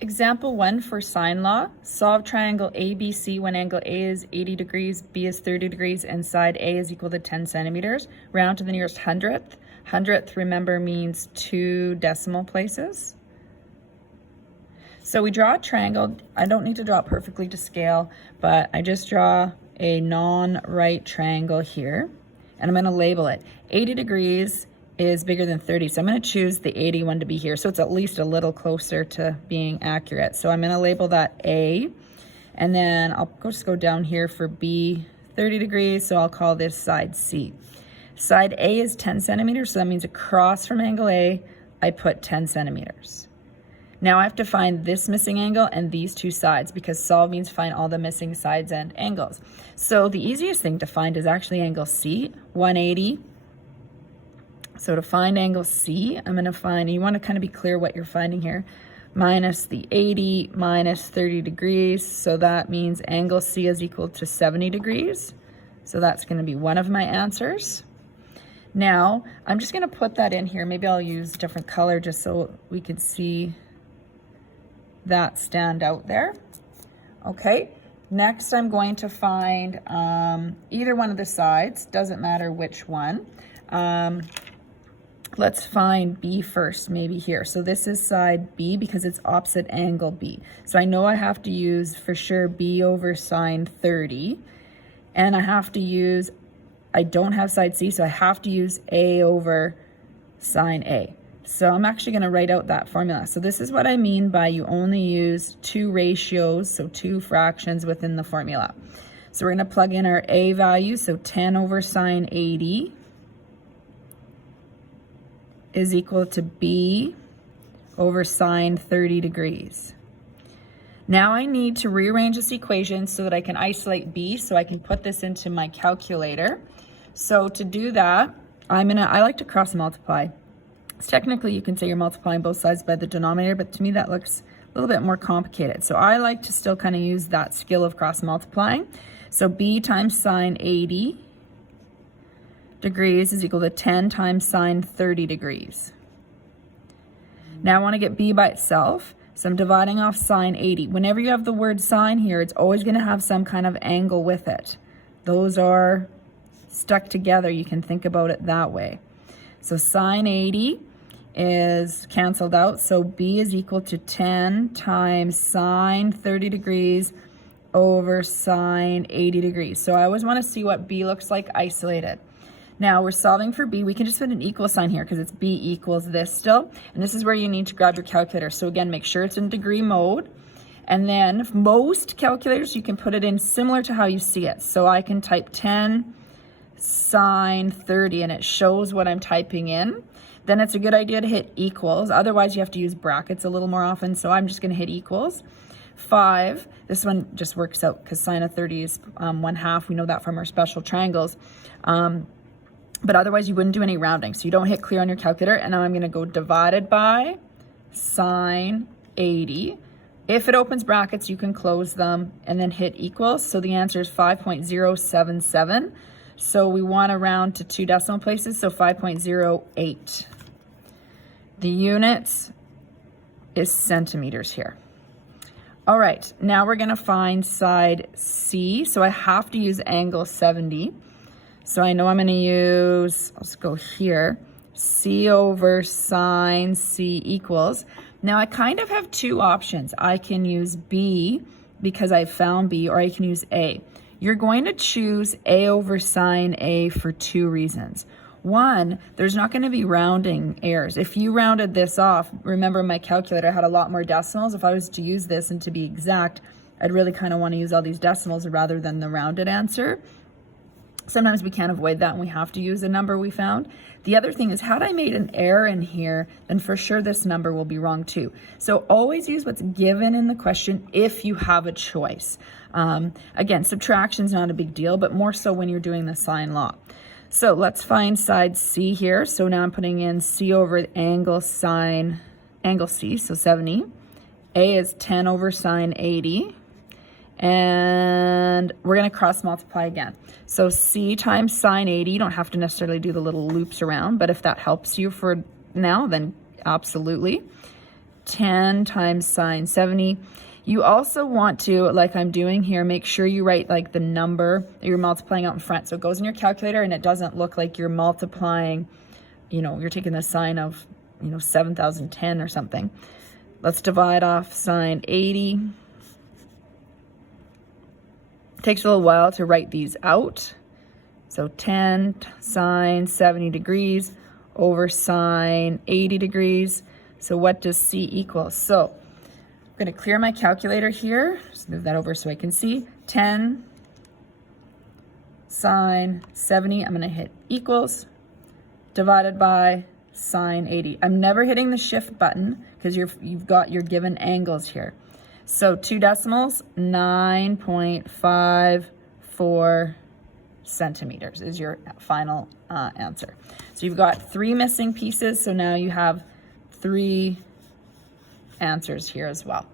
Example 1 for sine law. Solve triangle ABC when angle A is 80 degrees, B is 30 degrees, and side A is equal to 10 centimeters. Round to the nearest hundredth. Hundredth, remember, means 2 decimal places. So we draw a triangle. I don't need to draw it perfectly to scale, but I just draw a non-right triangle here, and I'm going to label it. 80 degrees is bigger than 30, so I'm going to choose the 81 to be here, so it's at least a little closer to being accurate. So I'm going to label that A, and then I'll just go down here for B, 30 degrees, so I'll call this side C. Side A is 10 centimeters, so that means across from angle A, I put 10 centimeters. Now I have to find this missing angle and these two sides, because solve means find all the missing sides and angles. So the easiest thing to find is actually angle C, 180. So to find angle C, I'm going to find, you want to kind of be clear what you're finding here, minus the 80 minus 30 degrees. So that means angle C is equal to 70 degrees. So that's going to be one of my answers. Now, I'm just going to put that in here. Maybe I'll use a different color just so we could see that stand out there. Okay, next I'm going to find either one of the sides, doesn't matter which one. Let's find B first, maybe here. So this is side B because it's opposite angle B. So I know I have to use for sure B over sine 30. And I have to use, I don't have side C, so I have to use A over sine A. So I'm actually going to write out that formula. So this is what I mean by you only use 2 ratios, so 2 fractions within the formula. So we're going to plug in our A value, so 10 over sine 80 is equal to B over sine 30 degrees. Now I need to rearrange this equation so that I can isolate B, so I can put this into my calculator. So to do that, I like to cross multiply. So technically you can say you're multiplying both sides by the denominator, but to me that looks a little bit more complicated. So I like to still kind of use that skill of cross multiplying. So B times sine 80 degrees is equal to 10 times sine 30 degrees. Now I want to get B by itself, so I'm dividing off sine 80. Whenever you have the word sine here, it's always going to have some kind of angle with it. Those are stuck together. You can think about it that way. So sine 80 is canceled out, so B is equal to 10 times sine 30 degrees over sine 80 degrees. So I always want to see what B looks like isolated. Now we're solving for B. We can just put an equal sign here because it's B equals this still. And this is where you need to grab your calculator. So again, make sure it's in degree mode. And then most calculators, you can put it in similar to how you see it. So I can type 10 sine 30 and it shows what I'm typing in. Then it's a good idea to hit equals. Otherwise you have to use brackets a little more often. So I'm just going to hit equals. 5, this one just works out because sine of 30 is 1/2. We know that from our special triangles. But otherwise you wouldn't do any rounding. So you don't hit clear on your calculator. And now I'm going to go divided by sine 80. If it opens brackets, you can close them and then hit equals. So the answer is 5.077. So we want to round to 2 decimal places, so 5.08. The units is centimeters here. All right, now we're going to find side C. So I have to use angle 70. So I know I'm going to use, let's go here, C over sine C equals. Now I kind of have 2 options. I can use B because I found B, or I can use A. You're going to choose A over sine A for 2 reasons. One, there's not going to be rounding errors. If you rounded this off, remember my calculator had a lot more decimals. If I was to use this and to be exact, I'd really kind of want to use all these decimals rather than the rounded answer. Sometimes we can't avoid that and we have to use a number we found. The other thing is, had I made an error in here, then for sure this number will be wrong too. So always use what's given in the question if you have a choice. Again, subtraction is not a big deal, but more so when you're doing the sine law. So let's find side C here. So now I'm putting in C over angle C, so 70. A is 10 over sine 80. And we're going to cross multiply again. So C times sine 80, you don't have to necessarily do the little loops around, but if that helps you for now, then absolutely. 10 times sine 70. You also want to, like I'm doing here, make sure you write like the number that you're multiplying out in front. So it goes in your calculator and it doesn't look like you're multiplying, you know, you're taking the sine of, you know, 7,010 or something. Let's divide off sine 80. It takes a little while to write these out. So 10 sine 70 degrees over sine 80 degrees. So what does C equal? So I'm going to clear my calculator here. Just move that over so I can see. 10 sine 70. I'm going to hit equals divided by sine 80. I'm never hitting the shift button because you've got your given angles here. So 2 decimals, 9.54 centimeters is your final answer. So you've got 3 missing pieces. So now you have 3 answers here as well.